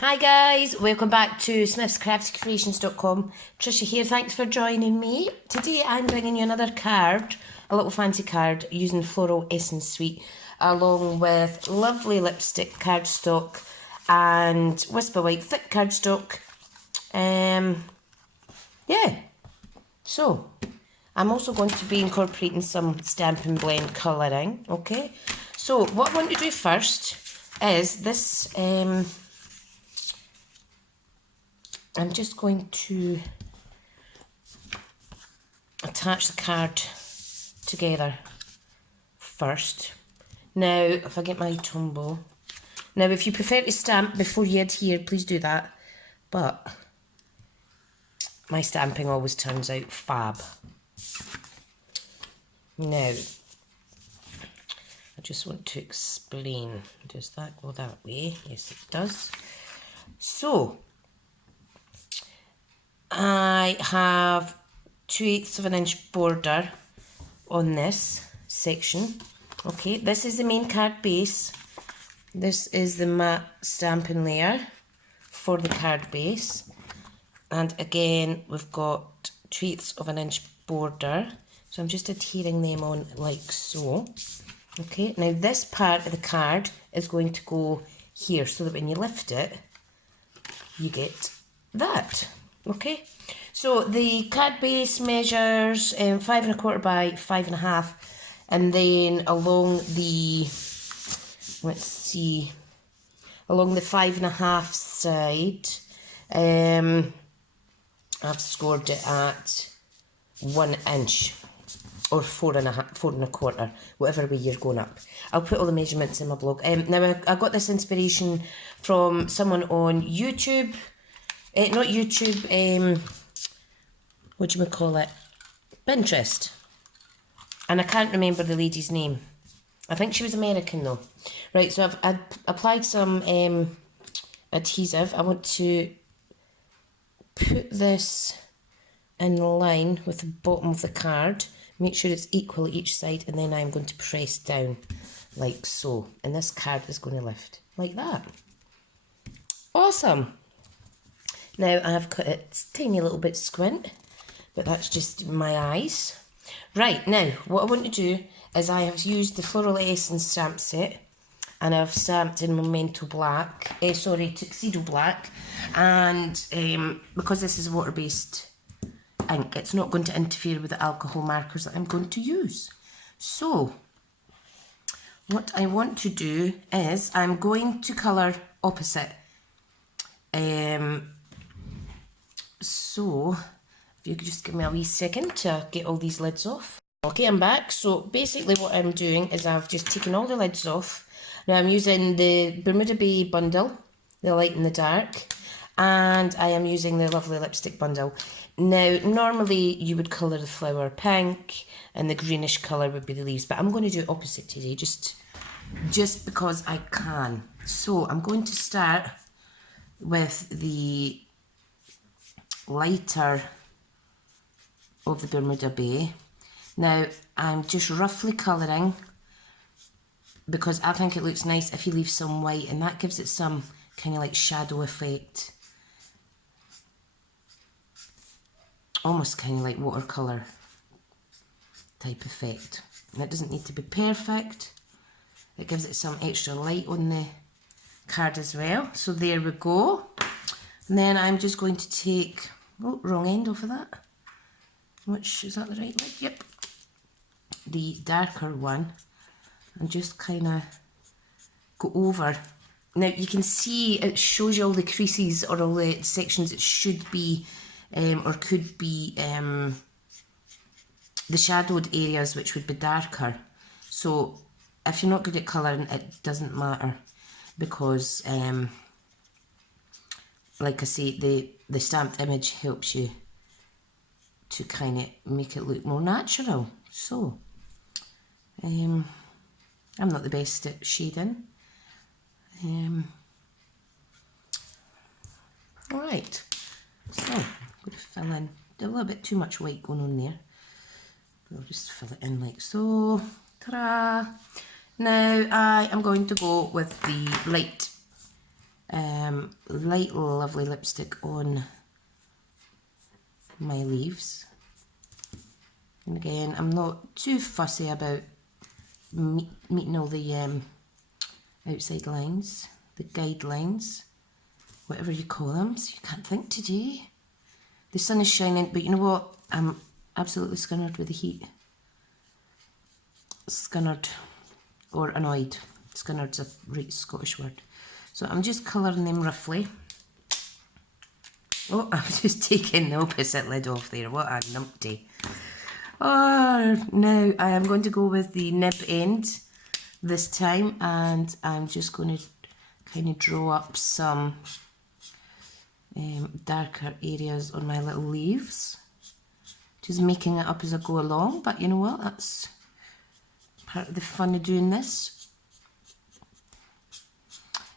Hi guys, welcome back to SmithsCraftyCreations.com. Tricia here, thanks for joining me. Today I'm bringing you another card, a little fancy card using Floral Essence Suite, along with lovely lipstick cardstock and Whisper White thick cardstock. Yeah, so I'm also going to be incorporating some Stampin' Blend colouring, okay? So what I want to do first is this, I'm just going to attach the card together first. Now, if I get my tumble. Now, if you prefer to stamp before you adhere, please do that. But my stamping always turns out fab. Now, I just want to explain. Does that go that way? Yes, it does. So, I have 2/8 of an inch border on this section. Okay, this is the main card base. This is the matte stamping layer for the card base. And again, we've got 2/8 of an inch border. So I'm just adhering them on like so. Okay, now this part of the card is going to go here so that when you lift it, you get that. Okay, so the card base measures 5 1/4 by 5 1/2, and then along the, let's see, along the 5 1/2 side, I've scored it at 1 inch or 4 1/4, whatever way you're going up. I'll put all the measurements in my blog. Now I got this inspiration from someone on YouTube. Not YouTube, what do you call it? Pinterest. And I can't remember the lady's name. I think she was American though. Right, so I've applied some adhesive. I want to put this in line with the bottom of the card. Make sure it's equal each side, and then I'm going to press down like so. And this card is going to lift like that. Awesome. Now I have cut it tiny little bit squint, but that's just my eyes. Right, now what I want to do is I have used the Floral Essence stamp set, and I've stamped in Memento Black, Tuxedo Black, and because this is water-based ink, it's not going to interfere with the alcohol markers that I'm going to use. So what I want to do is I'm going to colour opposite. So, if you could just give me a wee second to get all these lids off. Okay, I'm back. So basically what I'm doing is I've just taken all the lids off. Now I'm using the Bermuda Bay bundle, the light and the dark, and I am using the lovely lipstick bundle. Now, normally you would colour the flower pink, and the greenish colour would be the leaves, but I'm going to do it opposite today, just because I can. So I'm going to start with the lighter of the Bermuda Bay. Now I'm just roughly colouring because I think it looks nice if you leave some white, and that gives it some kind of like shadow effect, almost kind of like watercolour type effect. And it doesn't need to be perfect, it gives it some extra light on the card as well. So there we go. And then I'm just going to take, oh, wrong end off of that. Which, is that the right leg? Yep. The darker one. And just kind of go over. Now you can see it shows you all the creases or all the sections it should be, or could be, the shadowed areas which would be darker. So if you're not good at colouring, it doesn't matter, because like I say, the stamped image helps you to kind of make it look more natural. So, I'm not the best at shading. Alright, so I'm going to fill in a little bit too much white going on there. I'll just fill it in like so. Ta-da! Now I am going to go with the light light lovely lipstick on my leaves. And again, I'm not too fussy about meeting all the outside lines, the guidelines, whatever you call them. So you can't think today. The sun is shining, but you know what? I'm absolutely scunnered with the heat. Scunnered or annoyed. Scunnered's a right Scottish word. So I'm just colouring them roughly. Oh, I'm just taking the opposite lid off there. What a numpty. Oh, now I am going to go with the nib end this time, and I'm just going to kind of draw up some darker areas on my little leaves. Just making it up as I go along, but you know what? That's part of the fun of doing this.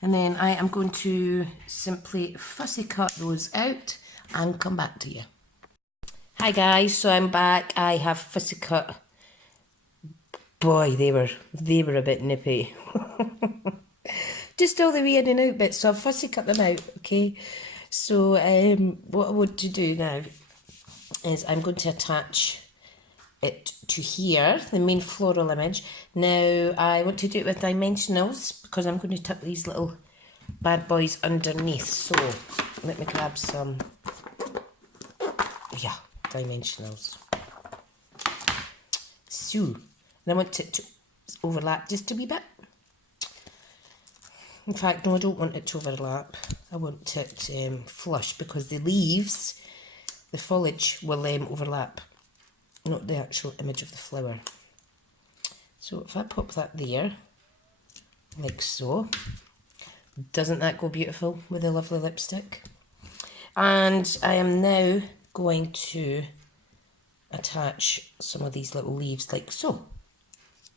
And then I am going to simply fussy cut those out and come back to you. Hi guys, so I'm back. I have fussy cut. Boy, they were a bit nippy. Just all the way in and out bits, so I've fussy cut them out, okay? So what I want to do now is I'm going to attach it to here, the main floral image. Now I want to do it with dimensionals because I'm going to tuck these little bad boys underneath. So let me grab some, yeah, dimensionals. So, and I want it to overlap just a wee bit. In fact, no, I don't want it to overlap. I want it flush because the leaves, the foliage will overlap, not the actual image of the flower. So if I pop that there, like so, doesn't that go beautiful with a lovely lipstick? And I am now going to attach some of these little leaves like so.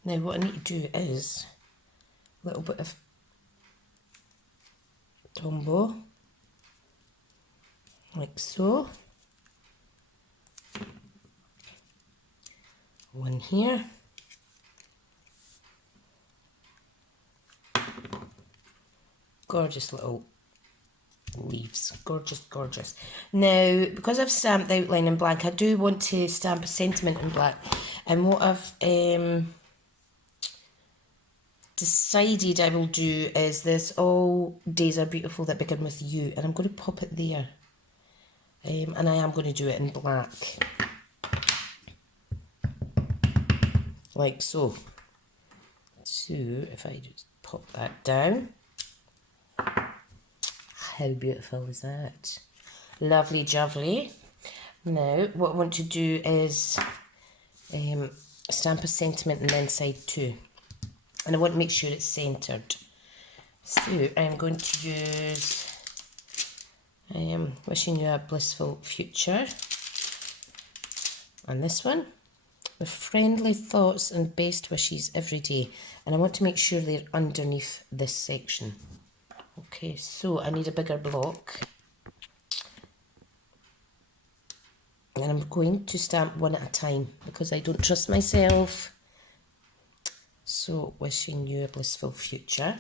Now what I need to do is a little bit of Tombow, like so. One here. Gorgeous little leaves. Gorgeous, gorgeous. Now, because I've stamped the outline in black, I do want to stamp a sentiment in black. And what I've decided I will do is this: all days are beautiful that begin with you. And I'm going to pop it there. And I am going to do it in black. Like so. So, if I just pop that down. How beautiful is that? Lovely jubbly. Now, what I want to do is stamp a sentiment on the inside too. And I want to make sure it's centred. So, I'm going to use Wishing You a Blissful Future. And this one. With friendly thoughts and best wishes every day. And I want to make sure they're underneath this section. Okay, so I need a bigger block. And I'm going to stamp one at a time because I don't trust myself. So, wishing you a blissful future.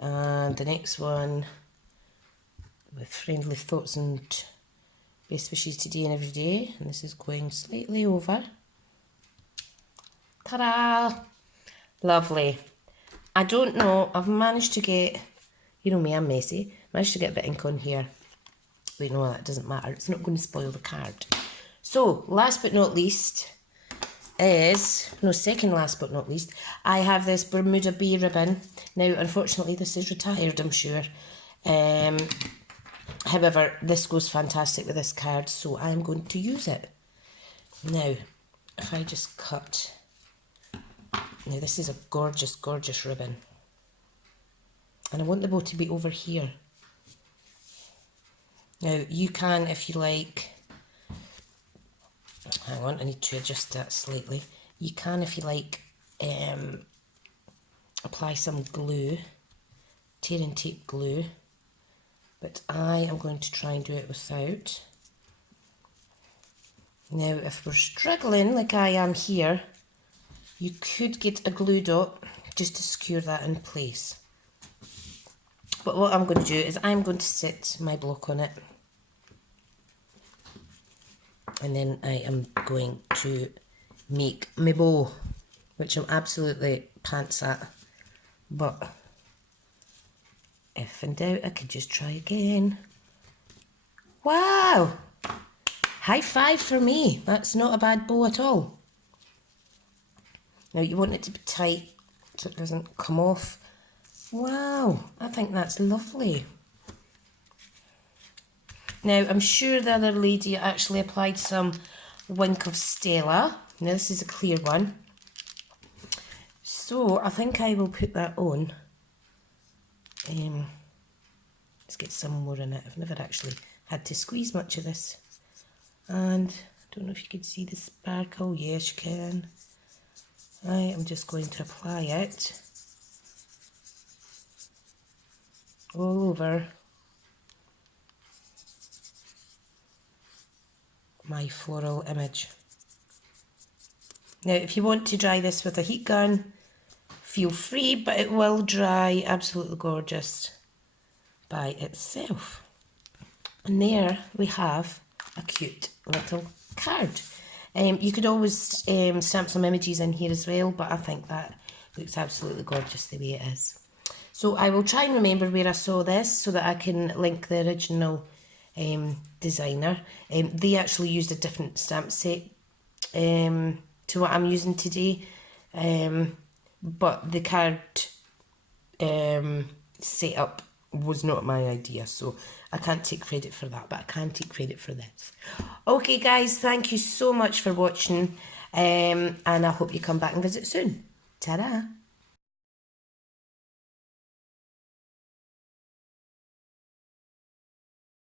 And the next one, with friendly thoughts and best wishes today and every day. And this is going slightly over. Ta-da! Lovely. I don't know, I've managed to get, you know me, I'm messy, managed to get a bit of ink on here. But no, that doesn't matter, it's not going to spoil the card. So, last but not least is, no, second last but not least, I have this Bermuda Bay ribbon. Now, unfortunately, this is retired, I'm sure. However, this goes fantastic with this card, so I am going to use it. Now, if I just cut... Now this is a gorgeous, gorgeous ribbon. And I want the bow to be over here. Now you can, if you like, hang on, I need to adjust that slightly. You can, if you like, apply some glue, tear and tape glue. But I am going to try and do it without. Now if we're struggling like I am here, you could get a glue dot just to secure that in place. But what I'm going to do is I'm going to sit my block on it, and then I am going to make my bow, which I'm absolutely pants at, but if in doubt I could just try again. Wow! High five for me. That's not a bad bow at all. Now you want it to be tight so it doesn't come off. Wow, I think that's lovely. Now I'm sure the other lady actually applied some Wink of Stella. Now this is a clear one. So I think I will put that on. Let's get some more in it. I've never actually had to squeeze much of this. And I don't know if you can see the sparkle. Yes, you can. I am just going to apply it all over my floral image. Now, if you want to dry this with a heat gun, feel free, but it will dry absolutely gorgeous by itself. And there we have a cute little card. You could always stamp some images in here as well, but I think that looks absolutely gorgeous the way it is. So I will try and remember where I saw this so that I can link the original designer. They actually used a different stamp set to what I'm using today, but the card setup was not my idea, so I can't take credit for that, but I can take credit for this. Okay guys, thank you so much for watching, and I hope you come back and visit soon. Ta-da!